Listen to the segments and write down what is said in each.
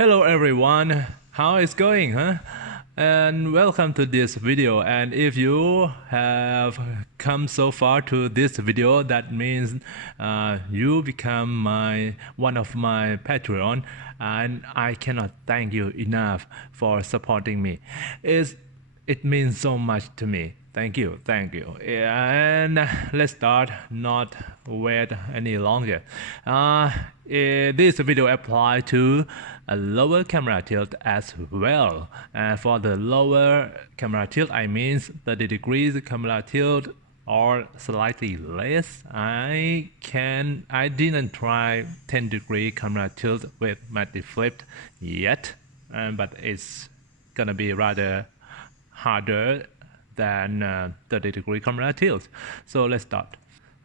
Hello everyone, how is going, huh? And welcome to this video. And if you have come so far to this video, that means you become one of my Patreon, and I cannot thank you enough for supporting me. It means so much to me. Thank you. And let's start, not wait any longer. This video applies to a lower camera tilt as well. For the lower camera tilt, I mean 30 degrees camera tilt or slightly less. I didn't try 10-degree camera tilt with MattyFlip yet, but it's gonna be rather harder than 30-degree camera tilt. So let's start.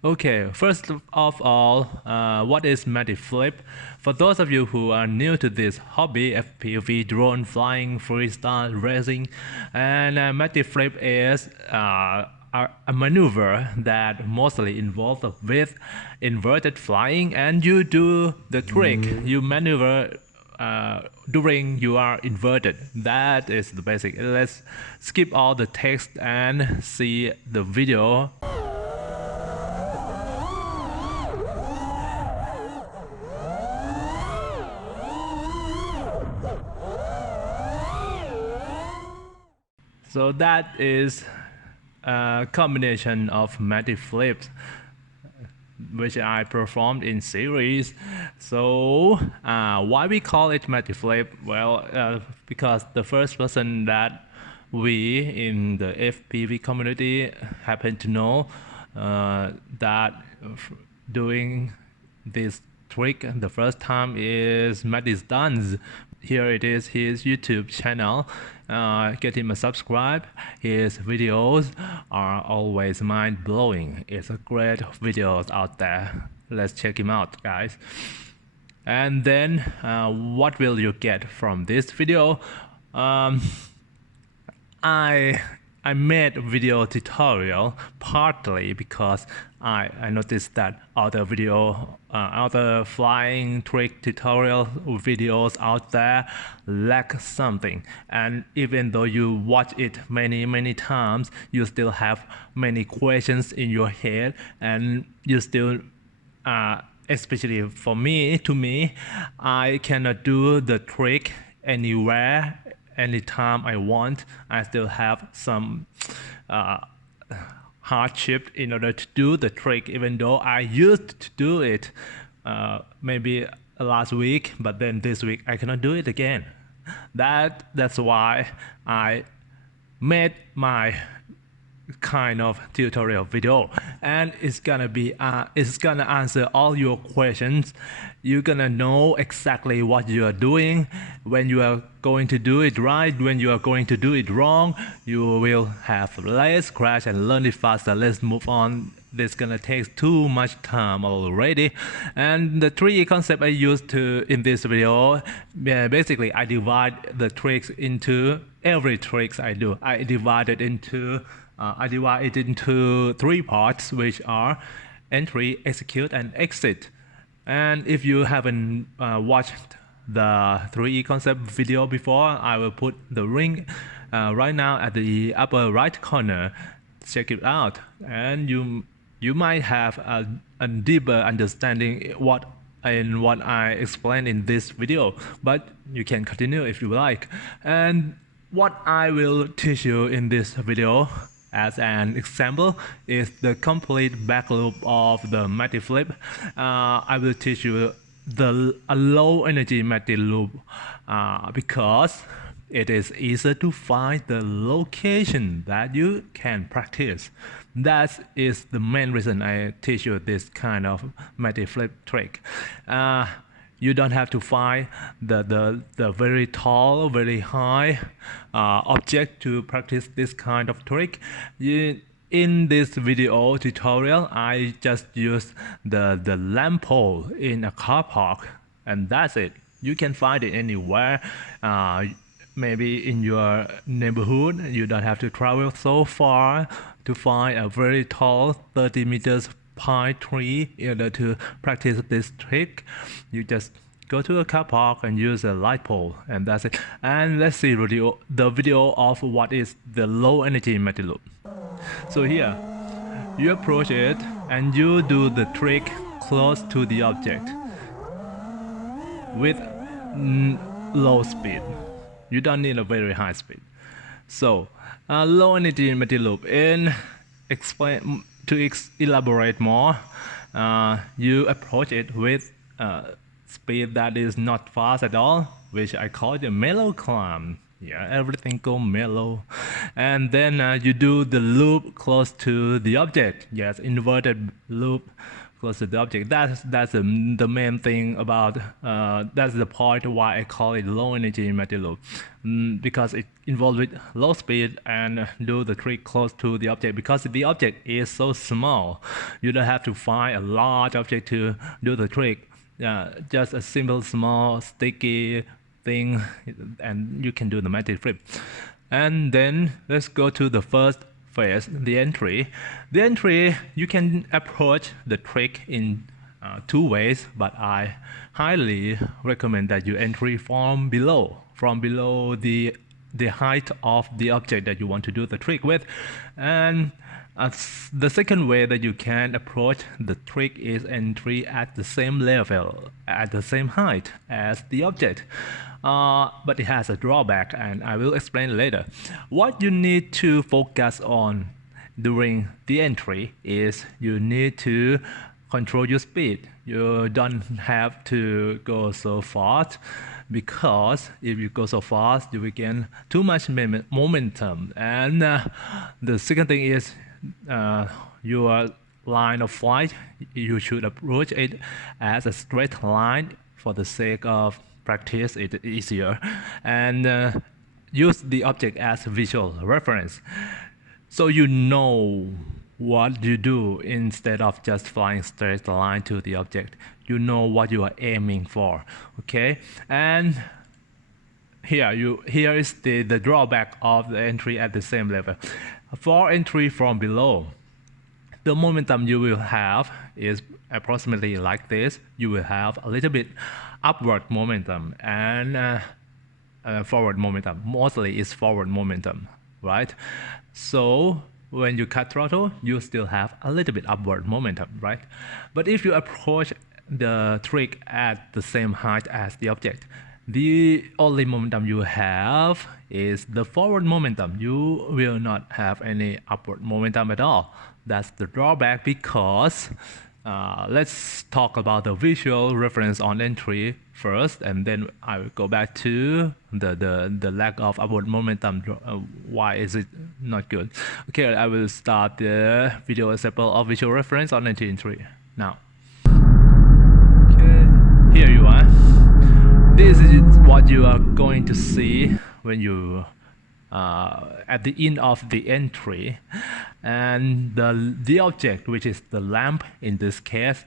Okay, first of all, what is MattyFlip? For those of you who are new to this hobby, FPV, drone flying, freestyle racing, and MattyFlip is a maneuver that mostly involves with inverted flying, and you do the trick, you maneuver during you are inverted. That is the basic. Let's skip all the text and see the video. So that is a combination of MattyFlips which I performed in series. So why we call it MattyFlip? Well, because the first person that we in the FPV community happen to know that doing this trick the first time is Matty Stunts. Here it is, his YouTube channel. Get him a subscribe. His videos are always mind-blowing. It's a great videos out there. Let's check him out, guys. And then what will you get from this video? I made a video tutorial partly because I noticed that other flying trick tutorial videos out there lack something, and even though you watch it many times, you still have many questions in your head, and you still especially for me, I cannot do the trick anywhere anytime I want. I still have some hardship in order to do the trick, even though I used to do it maybe last week, but then this week I cannot do it again. That's why I made my kind of tutorial video, and it's gonna answer all your questions. You're gonna know exactly what you are doing, when you are going to do it right, when you are going to do it wrong. You will have less crash and learn it faster. Let's move on. This gonna take too much time already. And the 3E concept I used in this video, basically I divide the tricks into every tricks I do. I divide it into 3 parts, which are entry, execute, and exit. And if you haven't watched the 3E concept video before, I will put the link right now at the upper right corner. Check it out, and you might have a deeper understanding what I explained in this video, but you can continue if you like. And what I will teach you in this video as an example is the complete back loop of the MattyFlip. I will teach you a low energy Matty loop because it is easier to find the location that you can practice. That is the main reason I teach you this kind of MattyFlip trick. You don't have to find the very tall, very high object to practice this kind of trick. In this video tutorial, I just use the lamp pole in a car park, and that's it. You can find it anywhere. Maybe in your neighborhood. You don't have to travel so far to find a very tall 30 meters pine tree in order to practice this trick. You just go to a car park and use a light pole, and that's it. And let's see the video of what is the low energy Matty loop. So here, you approach it and you do the trick close to the object with low speed. You don't need a very high speed. So low energy Matty loop. Elaborate more, you approach it with speed that is not fast at all, which I call the mellow climb. Yeah, everything go mellow. And then you do the loop close to the object. Yes, inverted loop close to the object. That's the main thing about, that's the point why I call it low energy Matty loop, because it involves with low speed and do the trick close to the object. Because the object is so small, you don't have to find a large object to do the trick. Just a simple small sticky thing and you can do the MattyFlip. And then let's go to the first phase, the entry. The entry, you can approach the trick in two ways, but I highly recommend that you entry from below the height of the object that you want to do the trick with. And the second way that you can approach the trick is entry at the same level, at the same height as the object. But it has a drawback, and I will explain later. What you need to focus on during the entry is you need to control your speed. You don't have to go so fast, because if you go so fast, you will gain too much momentum. And the second thing is your line of flight, you should approach it as a straight line for the sake of practice it easier, and use the object as visual reference, so you know what you do instead of just flying straight line to the object. You know what you are aiming for. Okay, and here is the drawback of the entry at the same level. For entry from below, the momentum you will have is approximately like this. You will have a little bit upward momentum and forward momentum. Mostly it's forward momentum, right? So when you cut throttle, you still have a little bit upward momentum, right? But if you approach the trick at the same height as the object, the only momentum you have is the forward momentum. You will not have any upward momentum at all. That's the drawback, because let's talk about the visual reference on entry first, and then I will go back to the lack of upward momentum. Why is it not good? Okay, I will start the video example of visual reference on entry now. Okay, here you are. This is what you are going to see when you at the end of the entry, and the object, which is the lamp in this case,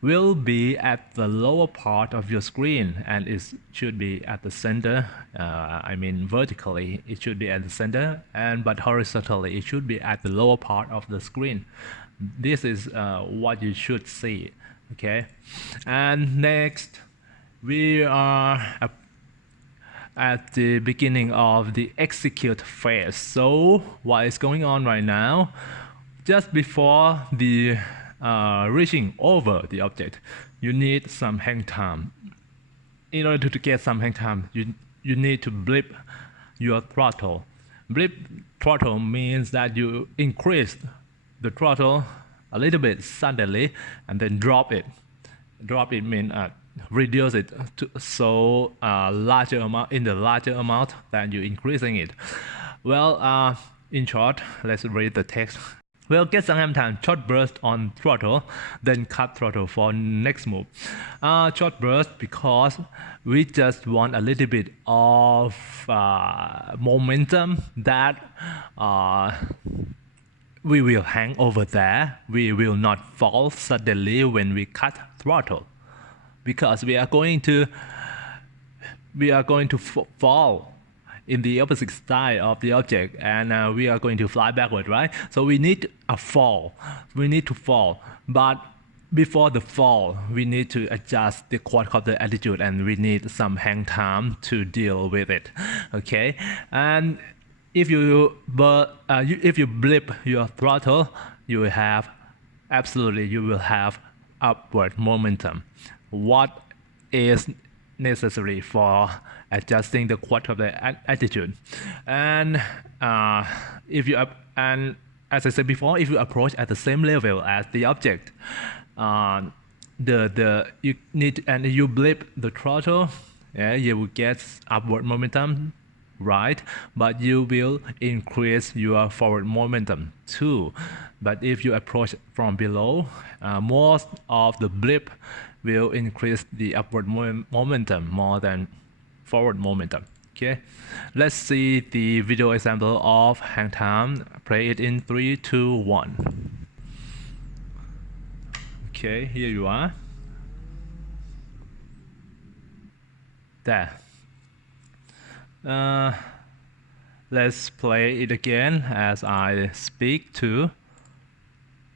will be at the lower part of your screen, and it should be at the center. I mean vertically it should be at the center, but horizontally it should be at the lower part of the screen. This is what you should see. Okay, and next we are at the beginning of the execute phase. So what is going on right now? Just before the reaching over the object, you need some hang time. In order to get some hang time, you need to blip your throttle. Blip throttle means that you increase the throttle a little bit suddenly and then drop it. Drop it means reduce it to so larger amount, in the larger amount than you increasing it. Well, in short, let's read the text. Well, get some hang time, short burst on throttle, then cut throttle for next move. Short burst because we just want a little bit of momentum that we will hang over there. We will not fall suddenly when we cut throttle, because we are going to fall in the opposite side of the object, and we are going to fly backward, right? So we need a fall. We need to fall, but before the fall, we need to adjust the quadcopter attitude, and we need some hang time to deal with it. Okay, and if you blip your throttle, you will have upward momentum. What is necessary for adjusting the quadcopter attitude? And as I said before, if you approach at the same level as the object, you blip the throttle, yeah, you will get upward momentum, right? But you will increase your forward momentum too. But if you approach from below, most of the blip will increase the upward momentum more than forward momentum. Okay, let's see the video example of hang time. Play it in 3, 2, 1. Okay, here you are. There. Let's play it again as I speak too.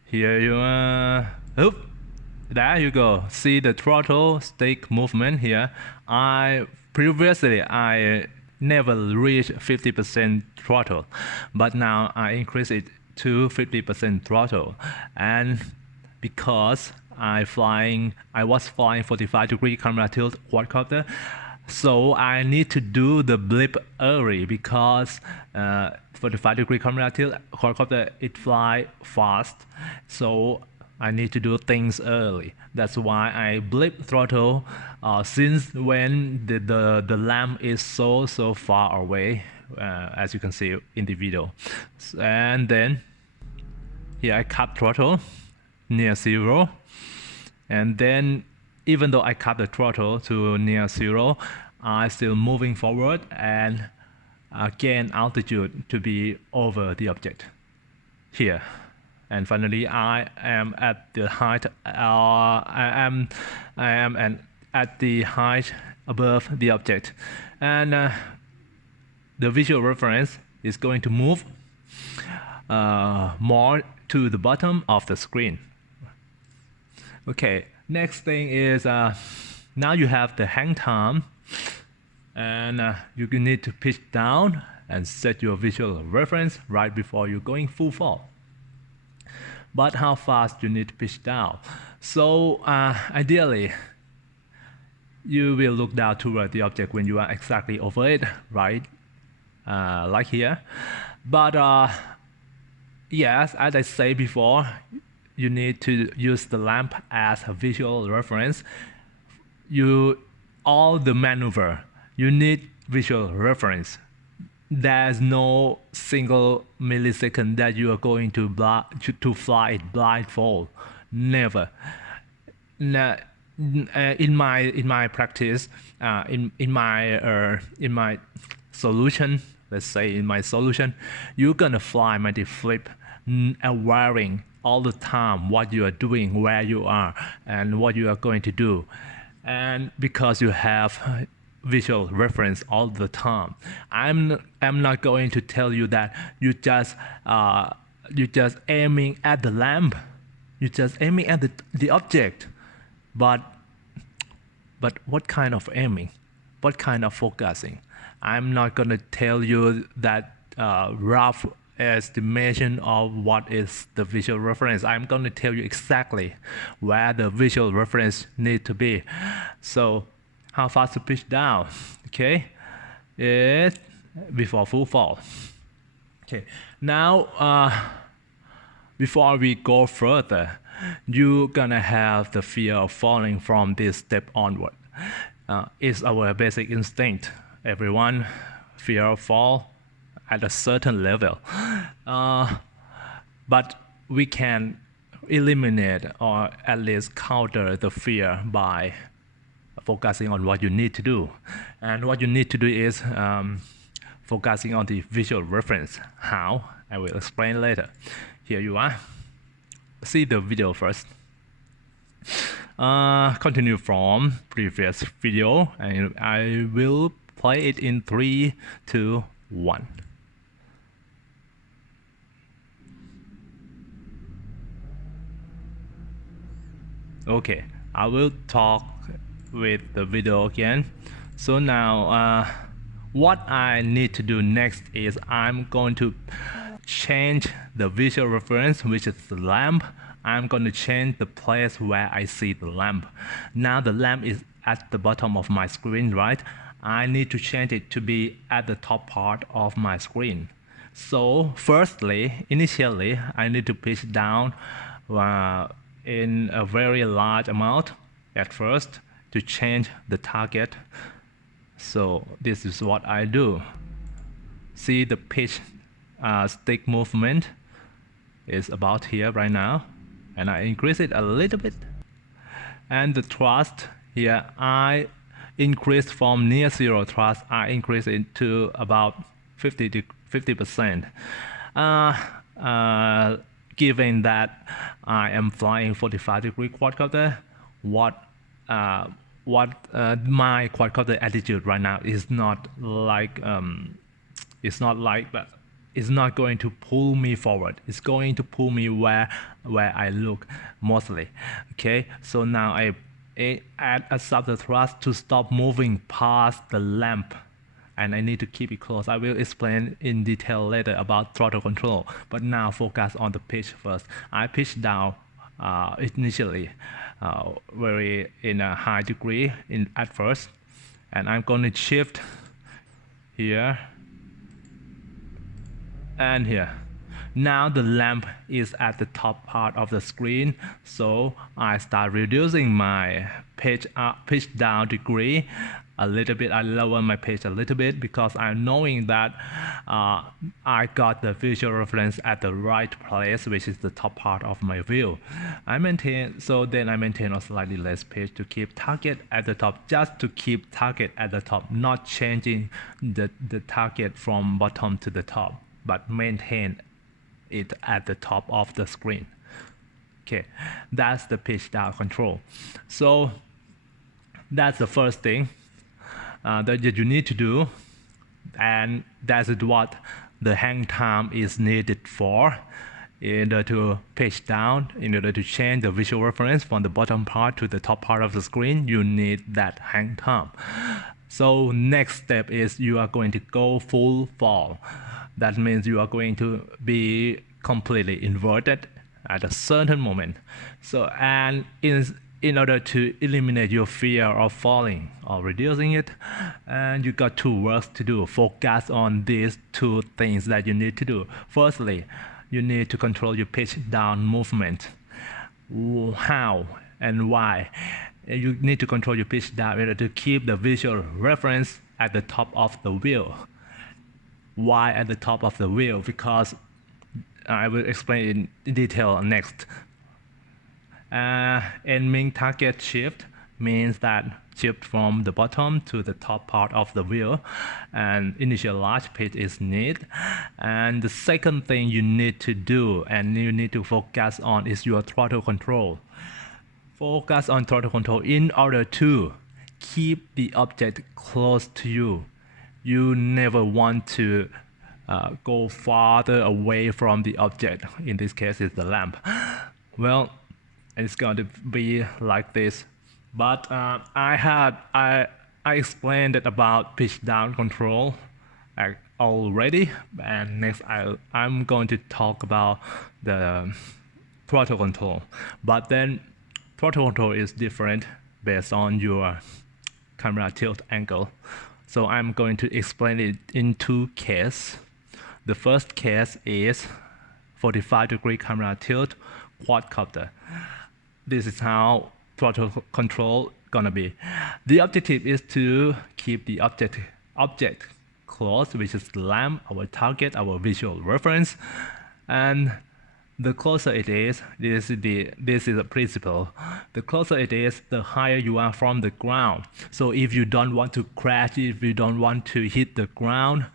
Here you are. Oop. There you go. See the throttle stick movement here. Previously I never reached 50% throttle, but now I increase it to 50% throttle, and because I was flying 45-degree camera tilt quadcopter, so I need to do the blip early because 45-degree camera tilt quadcopter, it fly fast, so I need to do things early. That's why I blip throttle since when the lamp is so far away, as you can see in the video. And then here I cut throttle near 0, and then even though I cut the throttle to near 0, I'm still moving forward and gain altitude to be over the object here. And finally, I am at the height. I am at the height above the object, and the visual reference is going to move more to the bottom of the screen. Okay, next thing is now you have the hang time, and you need to pitch down and set your visual reference right before you're going full fall. But how fast you need to pitch down? So ideally, you will look down toward the object when you are exactly over it, right? Like here. But yes, as I said before, you need to use the lamp as a visual reference. All the maneuver, you need visual reference. There's no single millisecond that you are going to fly it blindfold. Never. In my practice, in my solution, let's say in my solution, you're gonna fly MattyFlip wearing all the time what you are doing, where you are, and what you are going to do, and because you have visual reference all the time. I'm not going to tell you that you just aiming at the lamp, you just aiming at the object, but what kind of aiming, what kind of focusing? I'm not going to tell you that rough estimation of what is the visual reference. I'm going to tell you exactly where the visual reference need to be. So how fast to pitch down? Okay, it's before full fall. Okay, now before we go further, you're gonna have the fear of falling from this step onward. It's our basic instinct. Everyone fear of fall at a certain level, but we can eliminate or at least counter the fear by focusing on what you need to do. And what you need to do is focusing on the visual reference. How? I will explain later. Here you are. See the video first. Continue from previous video, and I will play it in 3, 2, 1. Okay, I will talk with the video again. So now what I need to do next is I'm going to change the visual reference, which is the lamp. I'm going to change the place where I see the lamp. Now the lamp is at the bottom of my screen, right? I need to change it to be at the top part of my screen. So firstly, initially, I need to pitch down in a very large amount at first to change the target. So this is what I do. See the pitch stick movement is about here right now, and I increase it a little bit. And the thrust here, I increase from near zero thrust, I increase it to about 50%. Given that I am flying 45-degree quadcopter, what my quadcopter attitude right now is not like it's not going to pull me forward. It's going to pull me where I look mostly. Okay, so now I add a subtle thrust to stop moving past the lamp, and I need to keep it close. I will explain in detail later about throttle control, but now focus on the pitch first. I pitch down initially very in a high degree at first, and I'm going to shift here and here. Now the lamp is at the top part of the screen, so I start reducing my pitch down degree a little bit. I lower my pitch a little bit because I'm knowing that I got the visual reference at the right place, which is the top part of my view. I maintain a slightly less pitch to keep target at the top, just to keep target at the top, not changing the target from bottom to the top, but maintain it at the top of the screen. Okay, that's the pitch down control. So that's the first thing that you need to do, and that's what the hang time is needed for. In order to pitch down, in order to change the visual reference from the bottom part to the top part of the screen, you need that hang time. So next step is you are going to go full fall. That means you are going to be completely inverted at a certain moment. So, and in order to eliminate your fear of falling or reducing it, and you got two works to do. Focus on these two things that you need to do. Firstly, you need to control your pitch down movement. How and why? You need to control your pitch down in order to keep the visual reference at the top of the wheel. Why at the top of the wheel? Because I will explain in detail next. Aiming target shift means that shift from the bottom to the top part of the wheel, and initial large pitch is needed. And the second thing you need to do and you need to focus on is your throttle control. Focus on throttle control in order to keep the object close to you. You never want to go farther away from the object. In this case, it's the lamp. Well, it's going to be like this. But I explained it about pitch down control already, and next I'm going to talk about the throttle control. But then throttle control is different based on your camera tilt angle. So I'm going to explain it in two cases. The first case is 45-degree camera tilt quadcopter. This is how throttle control gonna be. The objective is to keep the object close, which is the lamp, our target, our visual reference, and the closer it is, this is a principle. The closer it is, the higher you are from the ground. So if you don't want to crash, if you don't want to hit the ground,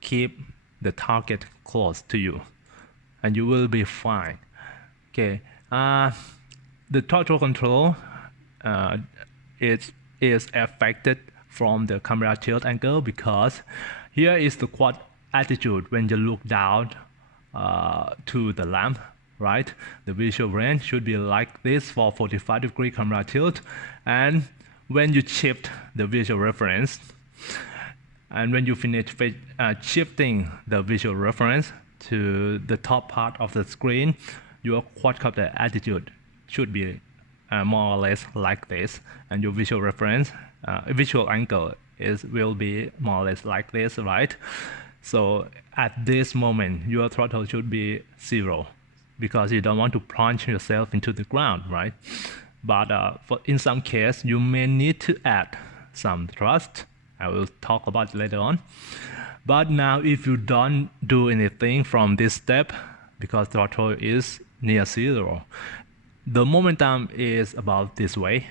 keep the target close to you, and you will be fine. Okay. The throttle control is affected from the camera tilt angle because here is the quad attitude when you look down to the lamp. right? The visual range should be like this for 45-degree camera tilt. And when you shift the visual reference, and when you finish shifting the visual reference to the top part of the screen, your quadcopter attitude should be more or less like this, and your visual reference, visual angle will be more or less like this, right? So at this moment, your throttle should be 0 because you don't want to plunge yourself into the ground, right? But in some case, you may need to add some thrust. I will talk about it later on. But now if you don't do anything from this step, because throttle is near 0, the momentum is about this way.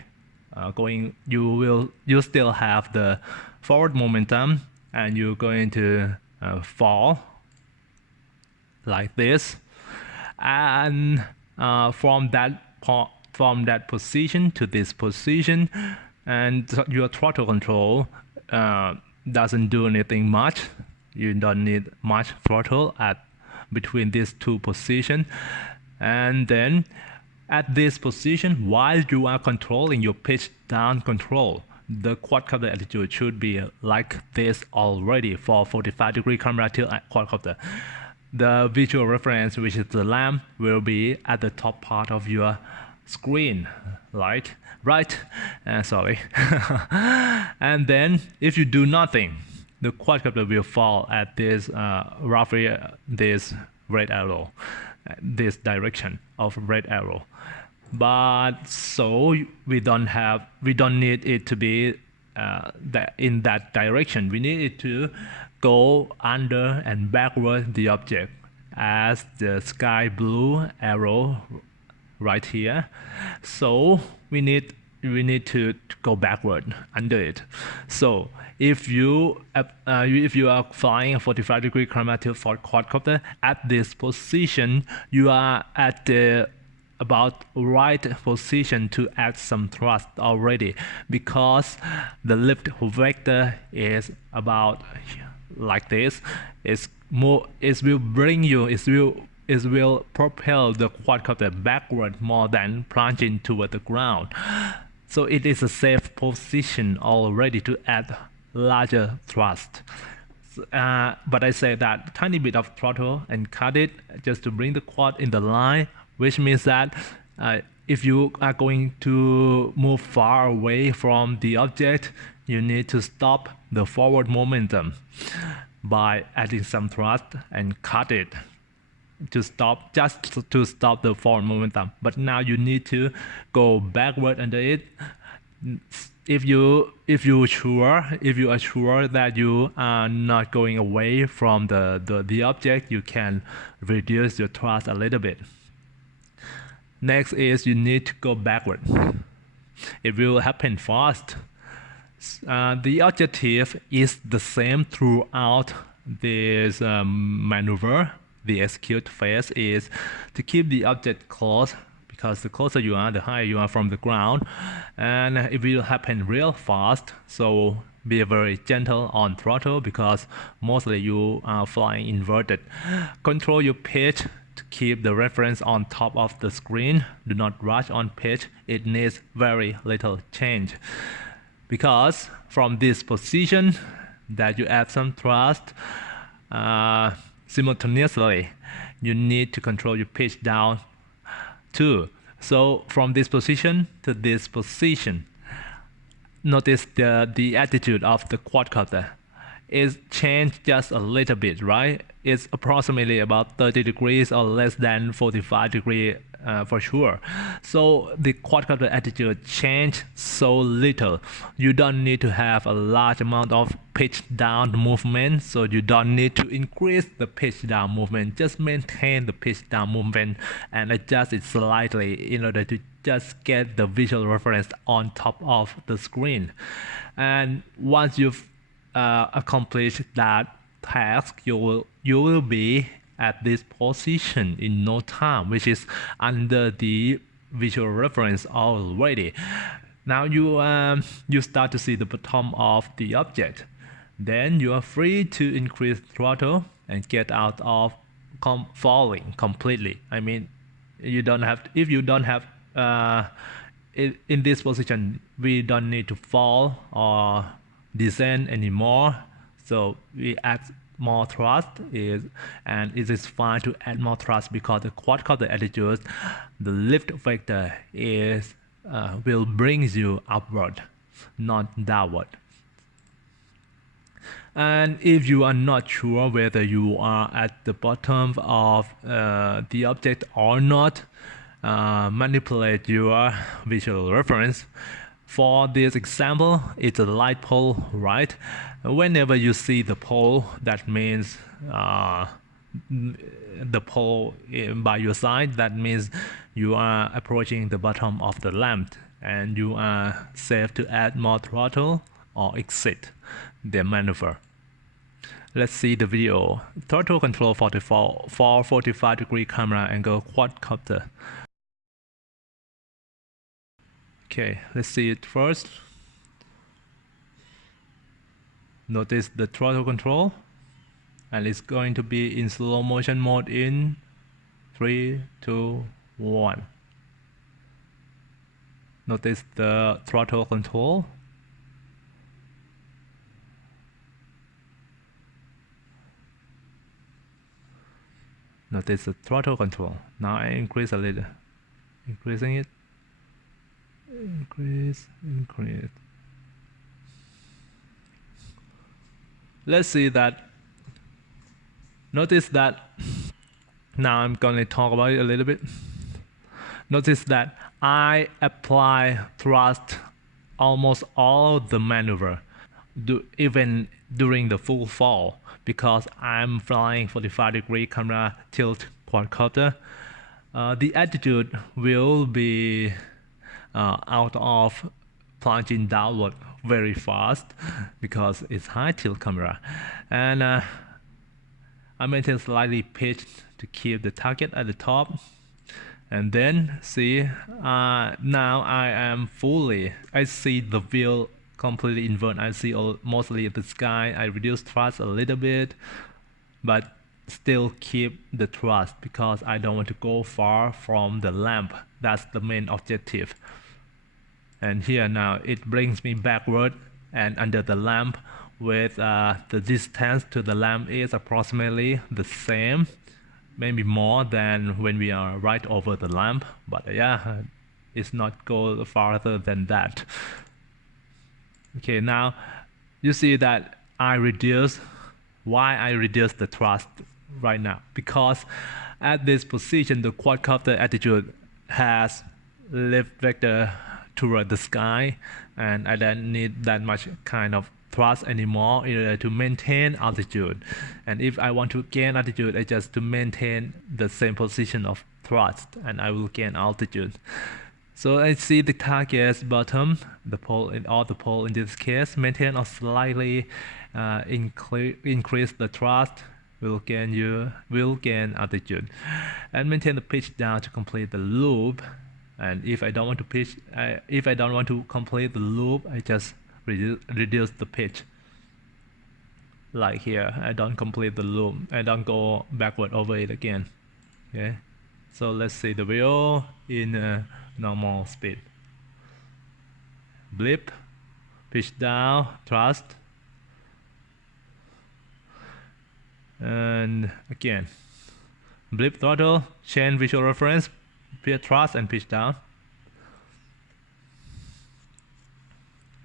You still have the forward momentum, and you're going to fall like this, and from that position to this position, and your throttle control doesn't do anything much. You don't need much throttle between these two positions. And then at this position, while you are controlling your pitch down control, the quadcopter attitude should be like this already for 45-degree camera tilt at quadcopter. The visual reference, which is the lamp, will be at the top part of your screen, right? Sorry. And then if you do nothing, the quadcopter will fall at this roughly this red arrow, this direction of red arrow. But so we don't need it to be in that direction. We need it to go under and backward the object, as the sky blue arrow right here. So we need to go backward under it. So if you are flying a 45-degree camera tilt for quadcopter, at this position you are at the about right position to add some thrust already, because the lift vector is about like this. It will propel the quadcopter backward more than plunging toward the ground. So it is a safe position already to add larger thrust. But I say that tiny bit of throttle and cut it just to bring the quad in the line, which means that if you are going to move far away from the object, you need to stop the forward momentum by adding some thrust and cut it to stop the forward momentum. But now you need to go backward under it. If you are sure that you are not going away from the object, you can reduce your thrust a little bit. Next is you need to go backward. It will happen fast. The objective is the same throughout this maneuver. The execute phase is to keep the object close, because the closer you are, the higher you are from the ground, and it will happen real fast. So be very gentle on throttle, because mostly you are flying inverted. Control your pitch to keep the reference on top of the screen. Do not rush on pitch. It needs very little change, because from this position that you add some thrust, simultaneously you need to control your pitch down too. So from this position to this position, notice the attitude of the quadcopter is changed just a little bit, right? It's approximately about 30 degrees or less than 45 degrees for sure. So the quadcopter attitude changed so little. You don't need to have a large amount of pitch down movement, so you don't need to increase the pitch down movement. Just maintain the pitch down movement and adjust it slightly in order to just get the visual reference on top of the screen. And once you've accomplished that task, you will be at this position in no time, which is under the visual reference already. Now you start to see the bottom of the object. Then you are free to increase throttle and get out of falling completely. I mean, you don't have, if you don't have in this position, we don't need to fall or descend anymore. So we add more thrust and it is fine to add more thrust because the quadcopter attitude, the lift vector is will brings you upward, not downward. And if you are not sure whether you are at the bottom of the object or not, manipulate your visual reference. For this example, it's a light pole, right? Whenever you see the pole, that means the pole by your side, that means you are approaching the bottom of the lamp and you are safe to add more throttle or exit the maneuver. Let's see the video. Throttle control for 45-degree camera angle quadcopter. Okay, let's see it first. Notice the throttle control, and it's going to be in slow motion mode in 3, 2, 1. Notice the throttle control. Notice the throttle control. Now I increase a little, increasing it. Increase. Let's see that. Notice that. Now I'm going to talk about it a little bit. Notice that I apply thrust almost all the maneuver, even during the full fall, because I'm flying 45-degree camera tilt quadcopter. The attitude will be out of plunging downward very fast because it's high tilt camera, and I maintain slightly pitched to keep the target at the top. And then see, now I see the wheel completely invert. I see mostly the sky. I reduce thrust a little bit, but still keep the thrust because I don't want to go far from the lamp. That's the main objective. And here now it brings me backward and under the lamp with the distance to the lamp is approximately the same, maybe more than when we are right over the lamp, but yeah, it's not go farther than that. Okay, now you see that why I reduce the thrust right now, because at this position the quadcopter attitude has lift vector toward the sky, and I don't need that much kind of thrust anymore in order to maintain altitude. And if I want to gain altitude, I just to maintain the same position of thrust and I will gain altitude. So I see the target's bottom, the pole in this case, maintain or slightly increase the thrust, will gain altitude, and maintain the pitch down to complete the loop. And if I don't want to complete the loop, I just reduce the pitch. Like here, I don't complete the loop. I don't go backward over it again. Okay, so let's see the video in normal speed. Blip, pitch down, thrust, and again, blip throttle, change visual reference, thrust and pitch down.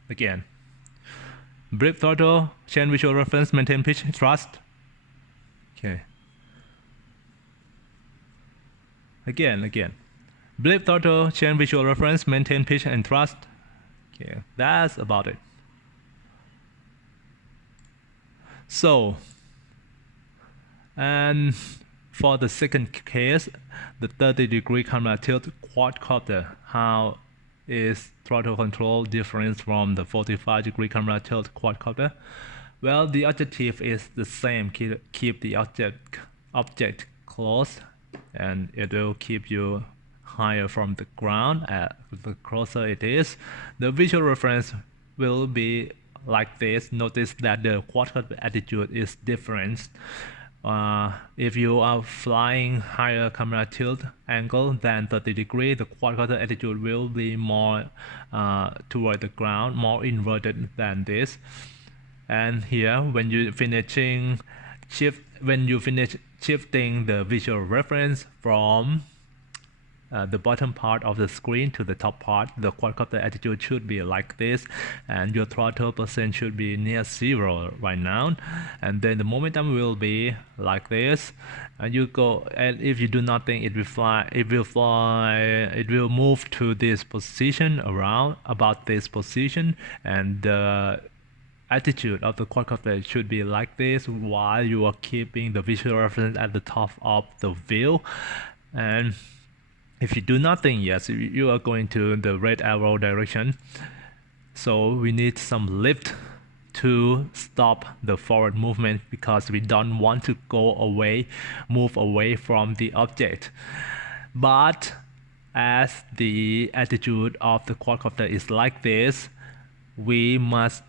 Again, blip throttle, change visual reference, maintain pitch, thrust. Okay. Again. Blip throttle, change visual reference, maintain pitch and thrust. Okay, that's about it. So, and for the second case, the 30-degree camera tilt quadcopter, how is throttle control different from the 45-degree camera tilt quadcopter? Well, the objective is the same. Keep the object close, and it will keep you higher from the ground. The closer it is, the visual reference will be like this. Notice that the quadcopter attitude is different. If you are flying higher camera tilt angle than 30 degrees, the quadcopter attitude will be more toward the ground, more inverted than this. And here, when you finish shifting the visual reference from the bottom part of the screen to the top part, the quadcopter attitude should be like this, and your throttle percent should be near 0 right now, and then the momentum will be like this, and you go, and if you do nothing, it will move to this position, around about this position, and the attitude of the quadcopter should be like this while you are keeping the visual reference at the top of the view. And if you do nothing, yes, you are going to the red arrow direction. So we need some lift to stop the forward movement because we don't want to move away from the object. But as the attitude of the quadcopter is like this, we must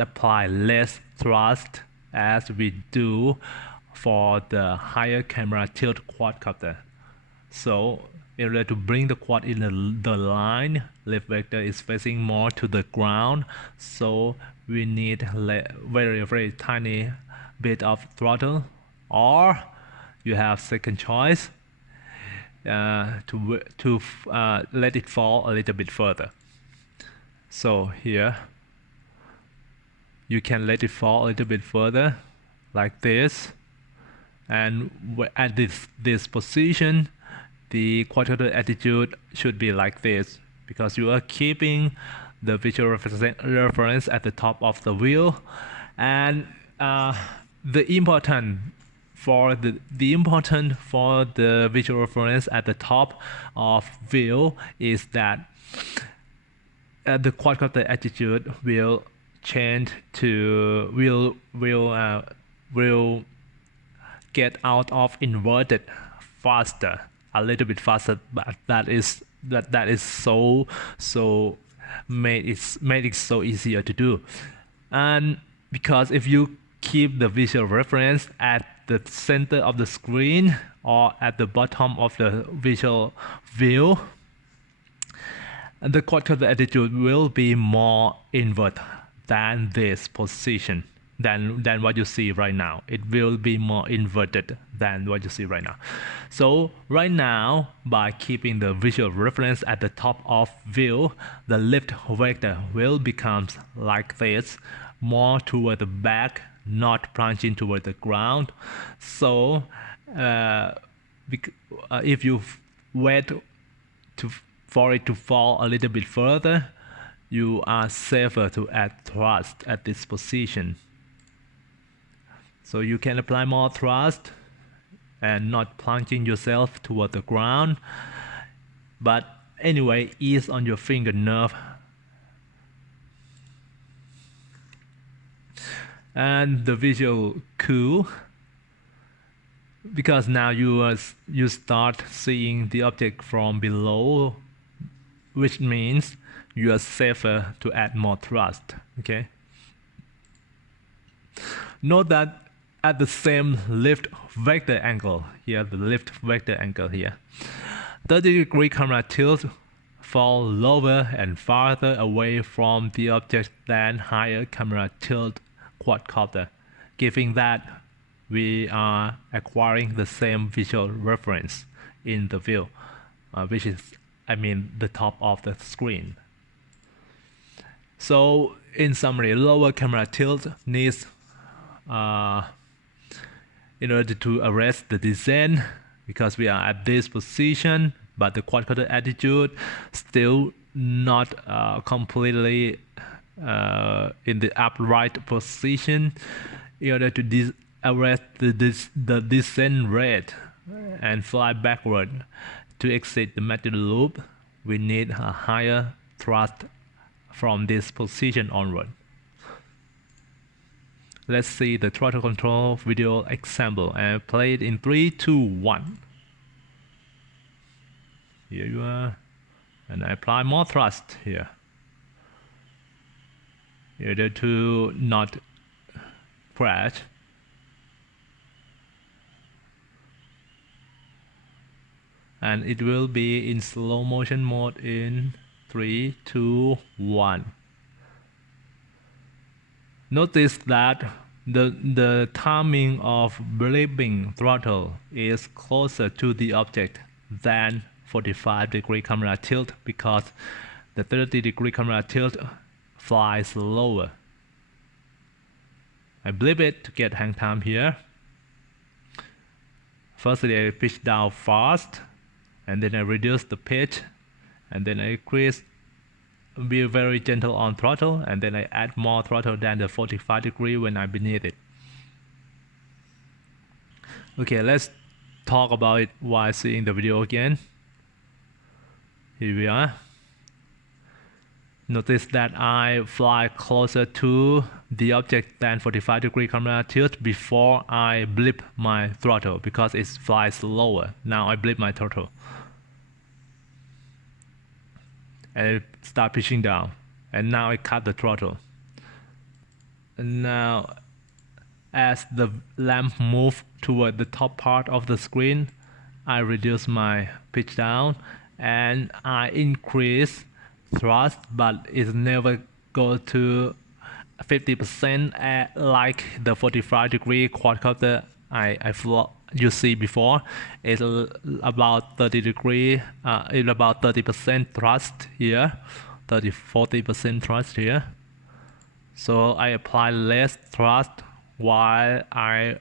apply less thrust as we do for the higher camera tilt quadcopter. So in order to bring the quad in the line, lift vector is facing more to the ground, so we need very tiny bit of throttle, or you have second choice to let it fall a little bit further. So here you can let it fall a little bit further like this, and at this position the quadcopter attitude should be like this because you are keeping the visual reference at the top of the wheel. And the important for the visual reference at the top of wheel is that the quadcopter attitude will change to will get out of inverted faster, a little bit faster, but that is so made it so easier to do. And because if you keep the visual reference at the center of the screen or at the bottom of the visual view, the quadcopter attitude will be more invert than this position, than what you see right now. It will be more inverted than what you see right now. So right now, by keeping the visual reference at the top of view, the lift vector will become like this, more toward the back, not plunging toward the ground. So if you wait for it to fall a little bit further, you are safer to add thrust at this position. So you can apply more thrust and not plunging yourself toward the ground. But anyway, ease on your finger nerve. And the visual cool, because now you start seeing the object from below, which means you are safer to add more thrust. Okay. Note that at the same lift vector angle here, the lift vector angle here, 30-degree camera tilt fall lower and farther away from the object than higher camera tilt quadcopter, giving that we are acquiring the same visual reference in the view, which is, the top of the screen. So in summary, lower camera tilt needs in order to arrest the descent, because we are at this position, but the quadcopter attitude still not completely in the upright position. In order to arrest the descent rate and fly backward to exit the Matty loop, we need a higher thrust from this position onward. Let's see the throttle control video example and play it in 3, 2, 1. Here you are, and I apply more thrust here in order to not crash. and it will be in slow motion mode in 3, 2, 1. Notice that the timing of blipping throttle is closer to the object than 45-degree camera tilt, because the 30-degree camera tilt flies lower. I blip it to get hang time here. Firstly, I pitch down fast, and then I reduce the pitch, and then I increase, be very gentle on throttle, and then I add more throttle than the 45 degree when I'm beneath it. Okay, let's talk about it while seeing the video again. Here we are. Notice that I fly closer to the object than 45-degree camera tilt before I blip my throttle, because it flies lower. Now I blip my throttle and I start pitching down, and now I cut the throttle. And now as the lamp moves toward the top part of the screen, I reduce my pitch down and I increase thrust, but it never go to 50% like the 45-degree quadcopter you see before. It's about 30 degree, it's about 30% thrust here, 30-40% thrust here. So I apply less thrust while I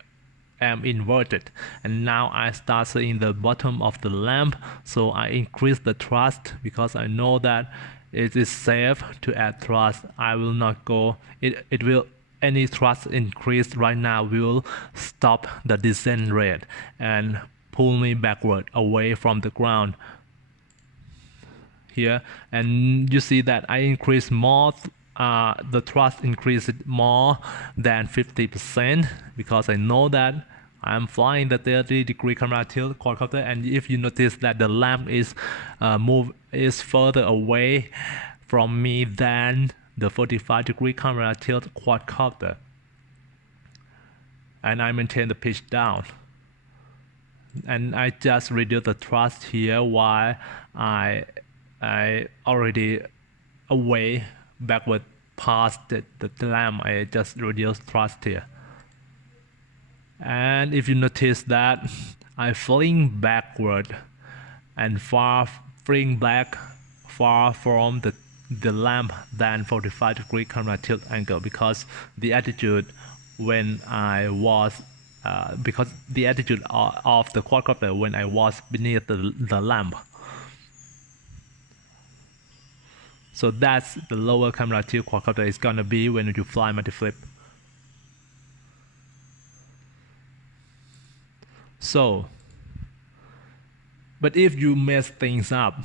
am inverted, and now I start seeing the bottom of the lamp, so I increase the thrust because I know that it is safe to add thrust. I will not go, it will, any thrust increase right now will stop the descent rate and pull me backward away from the ground here. And you see that I increase more, the thrust increased more than 50%, because I know that I'm flying the 30-degree camera tilt quadcopter. And if you notice that the lamp is further away from me than the 45-degree camera tilt quadcopter, and I maintain the pitch down, and I just reduce the thrust here while I already away backward past the lamp. I just reduce thrust here. And if you notice that I fling backward and fling back far from the lamp than 45-degree camera tilt angle, because the attitude when I was because the attitude of the quadcopter when I was beneath the lamp. So that's the lower camera tilt quadcopter is gonna be when you fly MattyFlip. So, but if you mess things up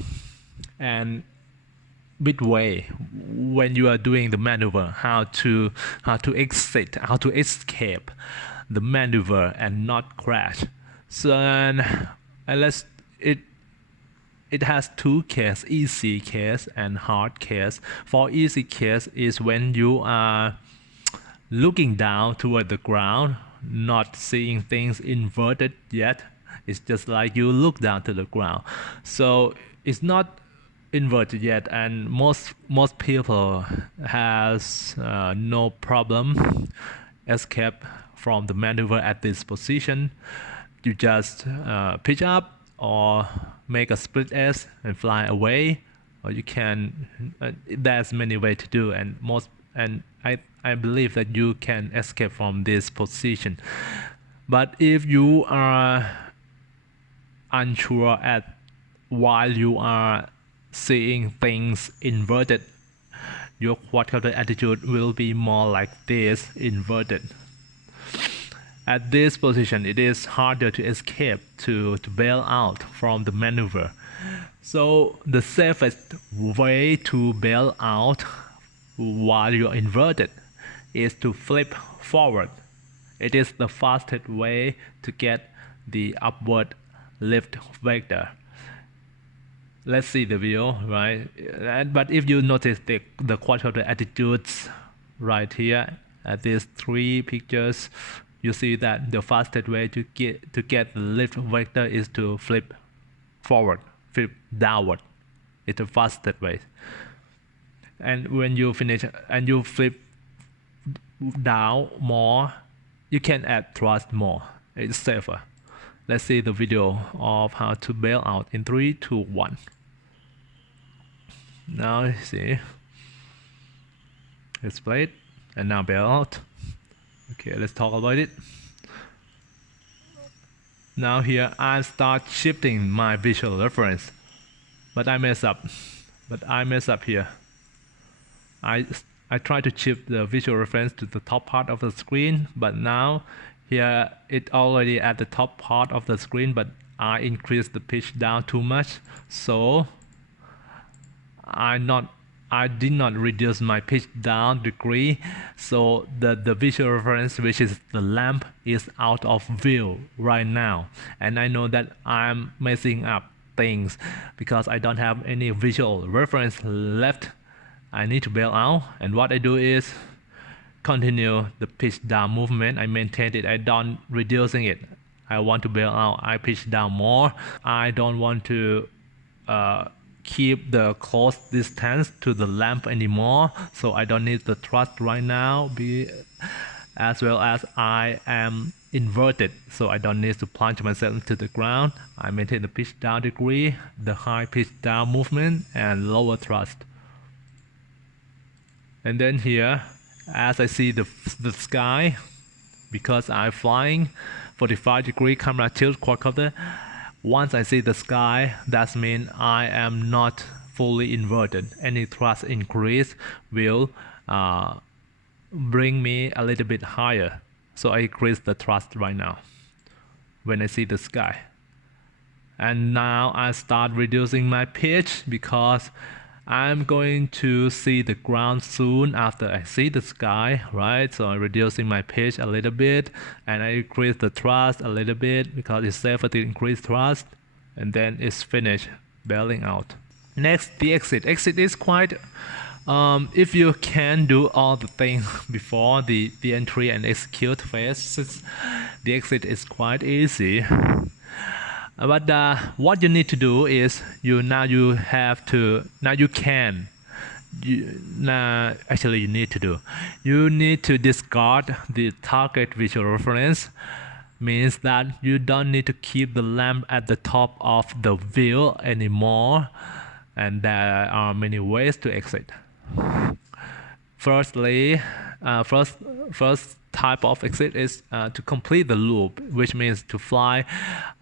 and midway when you are doing the maneuver, how to exit, how to escape the maneuver and not crash. So unless it has two cases, easy case and hard case. For easy case is when you are looking down toward the ground, not seeing things inverted yet. It's just like you look down to the ground, so it's not inverted yet, and most people has no problem escape from the maneuver at this position. You just pitch up or make a split S and fly away, or you can there's many ways to do, and I believe that you can escape from this position. But if you are unsure at while you are seeing things inverted, your quadcopter attitude will be more like this, inverted. At this position, it is harder to escape, to bail out from the maneuver. So the safest way to bail out while you're inverted is to flip forward. It is the fastest way to get the upward lift vector. Let's see the video, right? But if you notice the quadcopter attitudes right here at these three pictures, you see that the fastest way to get the lift vector is to flip forward, flip downward. It's the fastest way. And when you finish and you flip down more, you can add thrust more. It's safer. Let's see the video of how to bail out in 3, 2, 1. Now you see it's played and now bail out. Okay, let's talk about it. Now here I start shifting my visual reference, but I mess up here. I try to shift the visual reference to the top part of the screen, but now here it already at the top part of the screen, but I increased the pitch down too much, so I did not reduce my pitch down degree, so the visual reference, which is the lamp, is out of view right now, and I know that I'm messing up things because I don't have any visual reference left. I need to bail out, and what I do is continue the pitch down movement. I maintain it. I don't reducing it. I want to bail out. I pitch down more. I don't want to keep the close distance to the lamp anymore, so I don't need the thrust right now. As well as I am inverted, so I don't need to plunge myself into the ground. I maintain the pitch down degree, the high pitch down movement, and lower thrust. And then here, as I see the sky, because I'm flying 45-degree camera tilt quadcopter, once I see the sky, that means I am not fully inverted. Any thrust increase will bring me a little bit higher. So I increase the thrust right now when I see the sky. And now I start reducing my pitch because I'm going to see the ground soon after I see the sky, right? So I'm reducing my pitch a little bit, and I increase the thrust a little bit because it's safer to increase thrust, and then it's finished bailing out. Next, the exit. Exit is quite, if you can do all the things before the entry and execute phase, the exit is quite easy. But what you need to do is you need to discard the target visual reference. Means that you don't need to keep the lamp at the top of the view anymore, and there are many ways to exit. Firstly, first type of exit is to complete the loop, which means to fly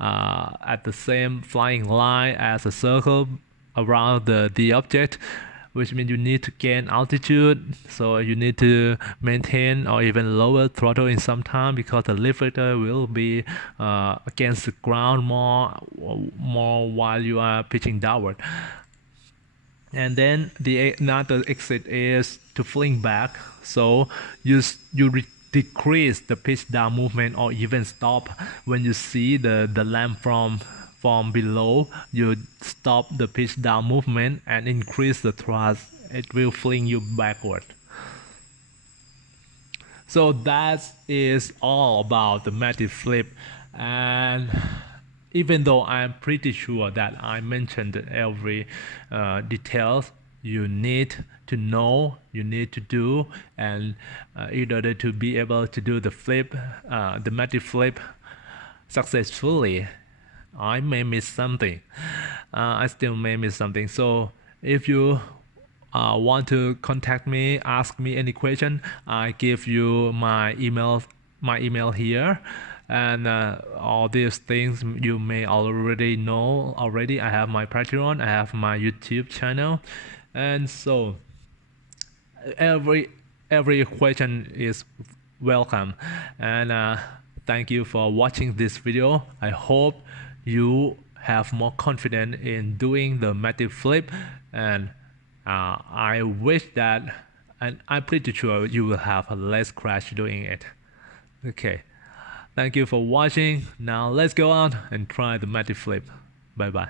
at the same flying line as a circle around the object, which means you need to gain altitude, so you need to maintain or even lower throttle in some time because the lift vector will be against the ground more while you are pitching downward. And then another exit is to fling back, so you decrease the pitch down movement or even stop when you see the lamp from below. You stop the pitch down movement and increase the thrust. It will fling you backward. So that is all about the MattyFlip, and even though I'm pretty sure that I mentioned every details you need to know, you need to do, and in order to be able to do the flip, the MattyFlip successfully, I may miss something. I still may miss something. So if you want to contact me, ask me any question, I give you my email here. And all these things you may already know already. I have my Patreon, I have my YouTube channel, and so every question is welcome. And thank you for watching this video. I hope you have more confidence in doing the MattyFlip, and I wish that, and I'm pretty sure you will have less crash doing it. Okay. Thank you for watching. Now let's go out and try the MattyFlip. Bye bye.